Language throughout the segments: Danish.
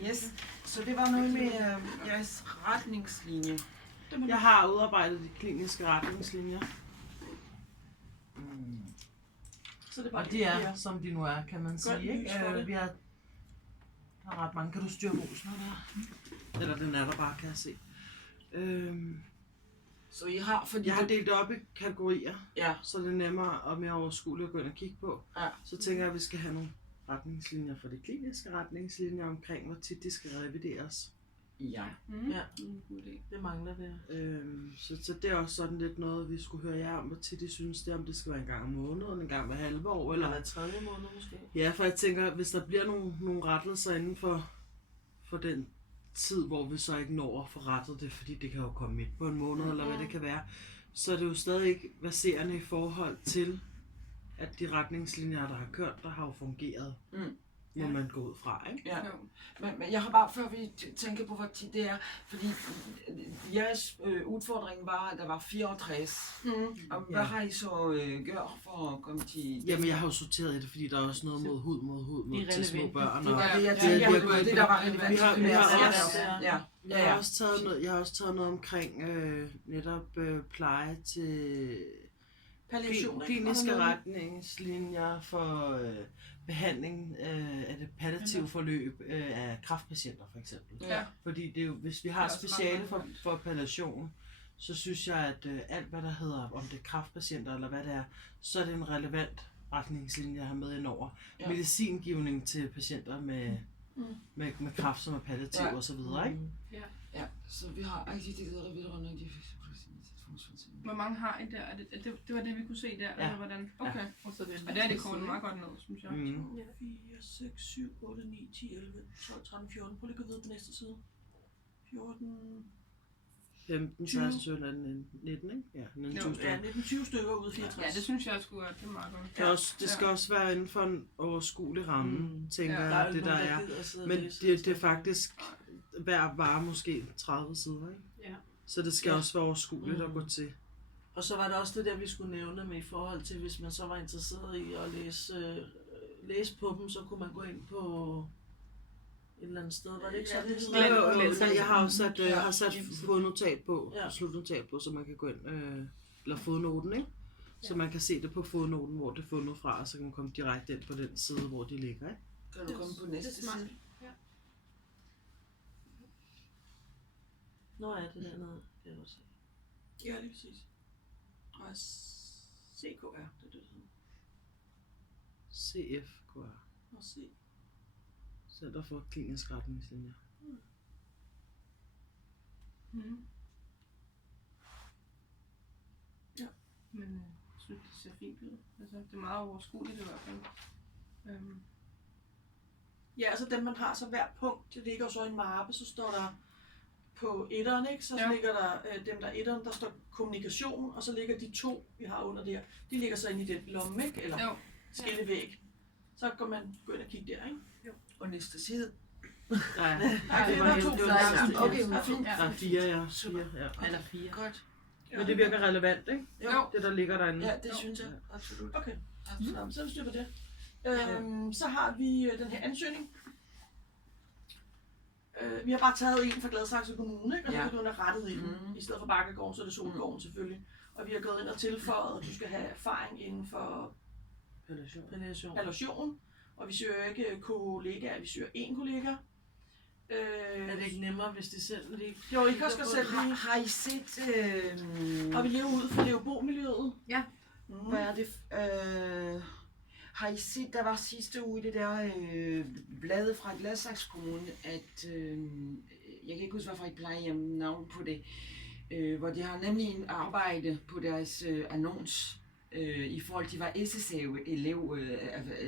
Yes, så det var noget med jeres retningslinje. Jeg har udarbejdet de kliniske retningslinjer. Så det er bare Og de er, som de nu er, kan man sige. Ikke? Vi har ret mange. Kan du styre musen der? Eller den er der bare, kan jeg se. Så I har, fordi Jeg har delt det op i kategorier, ja, så det er nemmere og mere overskueligt at gå ind og kigge på. Ja. Så tænker jeg, at vi skal have nogle retningslinjer for de kliniske retningslinjer omkring, hvor tit de skal revideres. ja. Ja, det mangler det. Så det er også sådan lidt noget, vi skulle høre jer om, hvor tit I synes det, om det skal være en gang om måneden, en gang hver halve år, Eller eller... hver tredje måned måske. Ja, for jeg tænker, hvis der bliver nogle rettelser inden for den tid, hvor vi så ikke når at få rettet det, fordi det kan jo komme midt på en måned, eller hvad det kan være, så er det jo stadig ikke verserende i forhold til, at de retningslinjer, der har kørt, der har jo fungeret, må man gå ud fra, ikke? Ja. Men jeg har bare, før vi tænker på, hvor tit det er, fordi jeres udfordring var, at der var 64. Og hvad har I så gjort for at komme til... Jamen, jeg har jo sorteret i det, fordi der er også noget mod hud til små børn. Det Og var det, jeg det tænkte, er det der var relevant. vi har også, ja. Jeg har også taget noget omkring netop pleje til kliniske retningslinjer for behandling af det palliative forløb af kræftpatienter for eksempel. Ja. Fordi det er jo, hvis vi har speciale for palliation, så synes jeg, at alt hvad der hedder, om det er kræftpatienter eller hvad det er, så er det en relevant retningslinje at have med indover. Ja. Medicingivning til patienter med kræft, som er palliativ og så videre, ikke? Ja, så vi har det der vedrørende de Hvor mange har I der? Det var det, vi kunne se der, eller hvordan? Okay. Og det er det kortet meget godt ned, synes jeg. 4, 6, 7, 8, 9, 10, 11, 12, 13, 14. Prøv lige at gå videre på næste side. 14... 15, 16, 17, 18, 19, ikke? Ja, 19, 20 ja, 19-20 stykker ud af 64. Ja, det synes jeg skulle det er meget godt. Det skal også være inden for en overskuelig ramme, tænker jeg, det der er. Men det er faktisk hver vare måske 30 sider, ikke? Ja. Så det skal også være overskueligt at gå til. Og så var der også det der, vi skulle nævne med i forhold til, hvis man så var interesseret i at læse på dem, så kunne man gå ind på et eller andet sted. Var det ikke sådan, det hedder? Jeg har sat fodnotat på, slutnotat på, så man kan gå ind, eller fodnoten, ikke? Så man kan se det på fodnoten, hvor det er fundet fra, og så kan man komme direkte ind på den side, hvor de ligger, ikke? Kan du komme på næste side? Ja. Nå er det dernede, kan jeg se. Ja, lige præcis. Og CKR, det er det, der hedder. CFKR. Og C. Center for klinisk retningslinjer. Ja, men jeg synes, det ser fint ud. Altså, det er meget overskueligt i hvert fald. Ja, altså dem man har, så hver punkt, det ligger jo så i en mappe, så står der på etteren, ikke? Så ligger der dem der etteren, der står kommunikation, og så ligger de to, vi har under der, de ligger så inde i den lomme, ikke? Eller skillevæg. Så kan man gå ind og kigge der, ikke? Jo. Og næste side. Nej, det var to. Okay, fint. Der er 4, ja. 4, ja. Eller 4. Godt. Men det virker relevant, ikke? Jo. Det der ligger derinde. Ja, det synes jeg. Absolut. Okay. Så er vi styr på det. Så har vi den her ansøgning. Vi har bare taget en fra Gladsaxe Kommune, ikke? Og så kan du have rettet i den. I stedet for Bakkegården, så er det Solgården selvfølgelig. Og vi har gået ind og tilføjet, at du skal have erfaring inden for palliation. Og vi søger ikke kollegaer, vi søger én kollega. Er det ikke nemmere, hvis de selv lige... Jo, I kan også selv lige... Har I set... Og vi lever ud for Leobo-miljøet. Ja. Hvad er det? Har I set, der var sidste uge det der blad fra Gladsaxe Kommune, at jeg kan ikke huske, hvorfor I plejer navn på det, hvor de har nemlig en arbejde på deres annons i forhold til, hvad SSA-elev,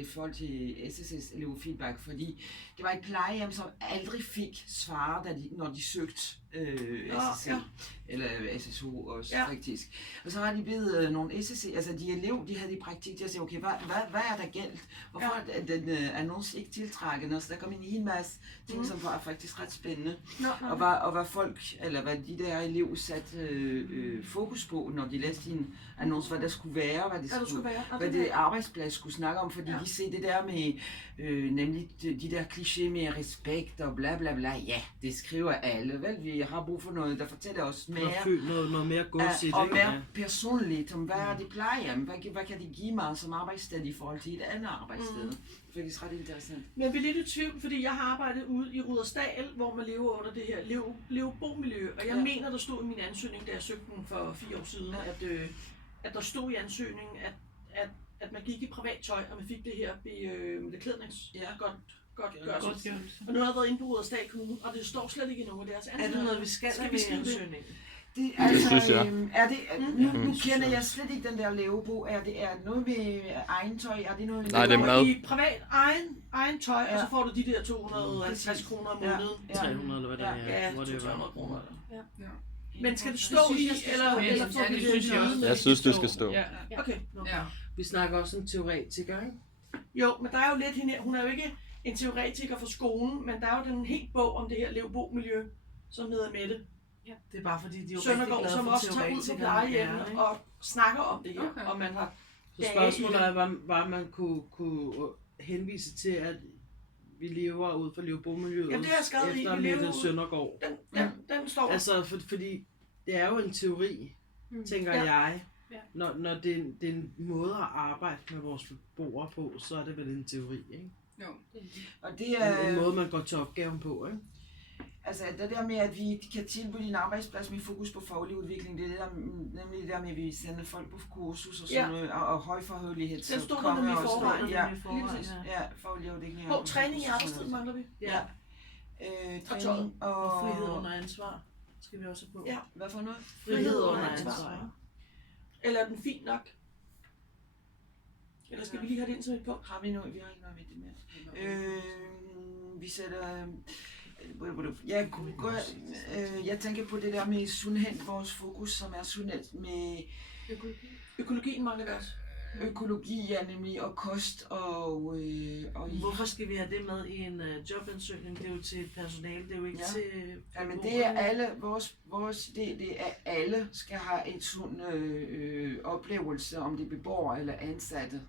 i forhold til SSS-elev-feedback, fordi det var et plejehjem, som aldrig fik svar, når de søgte SSC, eller SSO også faktisk. Og så har de bedt nogle SSC, altså de havde i praktik til at sige, okay, hvad er der galt? Hvorfor er den annonce ikke tiltrækkende? Så der kom en hel masse ting, som var faktisk ret spændende. Og hvad folk, eller hvad de der elever satte fokus på, når de læste en annonce, hvad der skulle være, hvad det arbejdsplads skulle snakke om, fordi de ser det der med, nemlig de der kliché med respekt og bla bla bla, ja, det skriver alle, vel? Vi har brug for noget, der fortæller os mere, noget mere gods i det. Og mere personligt, om hvad er det plejehjem, hvad kan det give mig som arbejdssted i forhold til et andet arbejdssted. Det er faktisk ret interessant. Men vi er lidt i tvivl, fordi jeg har arbejdet ude i Rudersdal, hvor man lever under det her lev-bo-miljø, og jeg mener, der stod i min ansøgning, da jeg søgte den for 4 år siden, at der stod i ansøgningen, at man gik i privat tøj, og man fik det her godtgørelse. Og nu har jeg været inde på Rudersdal Kommune, og det står slet ikke i nogen af deres ansøgninger. Er det noget, vi skal have med i ansøgningen? Det, altså, det synes jeg. Nu kender jeg slet ikke den der levebo. Er det noget med egen tøj? Er det noget? Nej, det er mad. I privat egen tøj, og så får du de der 250 kroner om måneden. 300 eller hvad det er. Ja, 200 kroner. Ja. Men skal det stå i, eller får vi det? Jeg synes, det skal stå. Okay. Vi snakker også om teoretiker, ikke? Jo, men der er jo lidt hende. Hun er jo ikke en teoretiker fra skolen, men der er jo den helt bog om det her lev-bo-miljø, som hedder Mette. Ja. Det er bare fordi, de er jo Søndergaard, rigtig glade som for også tager ud på plejehjemmene og snakker om det her, og man har så spørgsmålet er, hvad man kunne henvise til, at vi lever ud fra lev-bo-miljøet. Jamen det har jeg skrevet efter Mette Søndergaard. Den står. Altså, fordi det er jo en teori, tænker jeg. Ja. Når det er en måde at arbejde med vores beboere på, så er det vel en teori, ikke? Jo. Og det er en måde, man går til opgaven på, ikke? Altså det der med, at vi kan tilbyde en arbejdsplads med fokus på faglig udvikling, det er det der, nemlig det der med, at vi sender folk på kursus og sådan noget, og højfaglighed. Den stod der nemlig i forvejen. Ja, faglig udvikling. Og træning i arbejdstid mangler vi. Ja. Træning og frihed under ansvar skal vi også på. Ja. Hvad for noget? Frihed under ansvar. Eller er den fin nok? Eller skal vi lige have det ind som et punkt? Har vi noget? Vi har ikke noget med det mere. Vi sætter... Jeg tænker på det der med sundhed, vores fokus, som er sundhed med... Økologien mangler vi også. Økologi er nemlig, og kost og... Hvorfor skal vi have det med i en jobansøgning? Det er jo til personale, det er jo ikke til... Ja, men det er alle, det er alle skal have et sund oplevelse, om det er beboere eller ansatte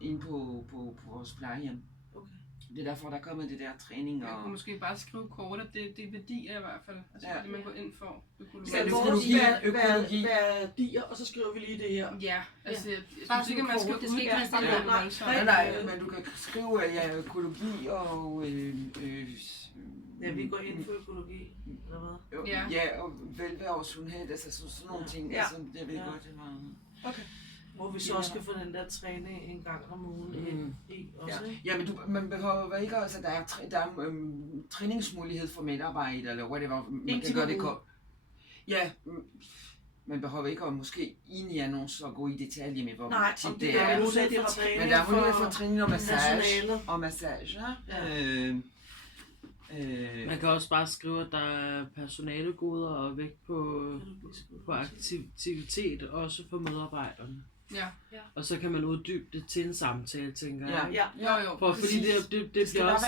inde på vores plejehjem. Det er derfor, der kommer det der træning. Jeg kunne måske bare skrive kort, at det er værdier i hvert fald. Altså det man går ind for. Økologi. Værdier, og så skriver vi lige det her. Ja, altså jeg synes ikke, at man skal uddanne. Nej, men du kan skrive økologi og... Ja, vi går ind for økologi, eller hvad? Ja, og velvære og sundhed, altså sådan nogle ting. Altså, det ved jeg godt, det er meget... Okay. Hvor vi så også skal få den der træning en gang om ugen i også. Ja, men man behøver ikke også, at der er træningsmulighed for medarbejdere, eller whatever. Man kan gøre det Ja, man behøver ikke at måske ind i annoncer og gå i detaljer med, hvor tit det er. Men der er mulighed for træning og massage. Man kan også bare skrive, at der er personalegoder og vægt på aktivitet, også for medarbejderne. Ja. Og så kan man uddybe det til en samtale, tænker jeg. Jo. Fordi det bliver også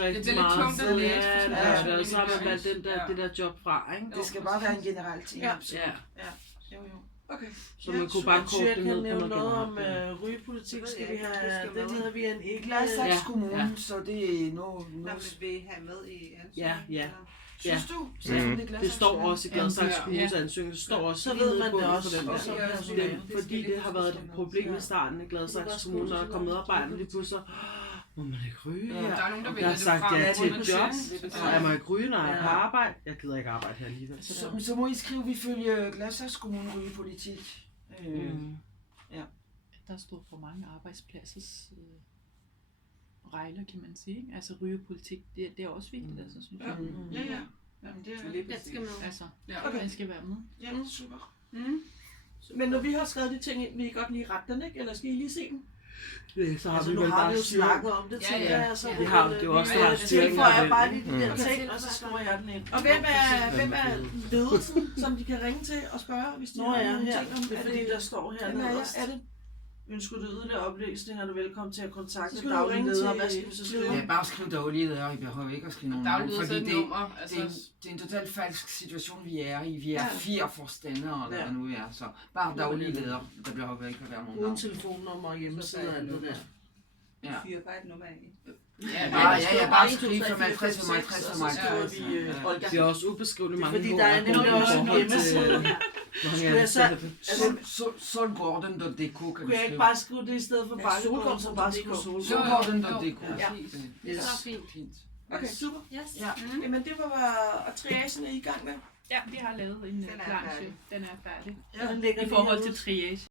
rigtig meget. Tungt at læse. Og så har man valgt det der job fra, ikke? Det skal bare være en generel ting. Ja. Jo. Okay. Så man kunne bare korte det ned på noget om rygepolitik. Skal vi have det hedder vi en ikke Gladsaxe Kommune, så det er noget. Vil vi have med i ansøgningen? Ja. Synes du? Det står også i Gladsaxe Kommunes ansøgning. Det står også så ved man det også. Fordi det har været et problem i starten i Gladsaxe Kommune, når der kom medarbejdere lige pludselig. Må man ikke ryge her? Der er nogen, der jeg har sagt ja til et job, og jeg må ikke ryge, når jeg er på arbejde. Jeg gider ikke arbejde her alligevel. Så må I skrive, vi følger Gladsaxe Kommune rygepolitik. Der står for mange arbejdspladsers regler, kan man sige. Altså rygepolitik, det er også vigtigt, altså, synes jeg. Ja. Det skal med. Altså, okay. Den skal være med. Ja, super. Men når vi har skrevet de ting ind, vil I godt lige rette den, ikke? Eller skal I lige se den? Så har Altså, vi nu vel har bare vi jo styr. snakket om det Ja, tidligere, ja. så Vi har, det er jo også, der har så styring får jeg af bare det. lige de der ting, og så skriver jeg den ind. Og hvem er ledelsen, som de kan ringe til og spørge, hvis de Nå har ja, nogle her. ting om? Det er fordi, der står her Hvem er jeg? nederst. Er det? Ønsker du yderligere oplysninger, er du velkommen til at Så kontakte skal du daglige ringe ledere. til Hvad skal vi så skrive? Ja, bare skriv daglige ledere, I behøver ikke at skrive nogen Daglig navn, leder, så fordi et det, nummer. det, er en, Altså, det er en totalt falsk situation, vi er i. Vi er Ja. 4 forstandere, eller Ja. hvad nu er, så bare daglige ledere, der behøver ikke at være nogen Uden navn. telefonnummer og hjemmeside og alt det der. Ja. Fyre bare et nummer af. Bare skriv 55, 55, og så skriver vi Olga. Det er også ubeskriveligt Det er mange fordi, ord, der er går nemlig i også en forhold til, hjemmeside. mange Skulle jeg så- ansatte. Solgården.dk kan du Kunne jeg ikke skrive. bare skrive det i stedet for Bakkegården, så bare skrive Solgården.dk. Solgården. Solgården.dk. Ja. Det er så fint. Fint. Okay, super. Yes. Ja. Jamen det var, og triagen er I gang med? Ja, vi har lavet en Den er planche. færdig. Den er færdig. Den ligger I forhold lige til triage.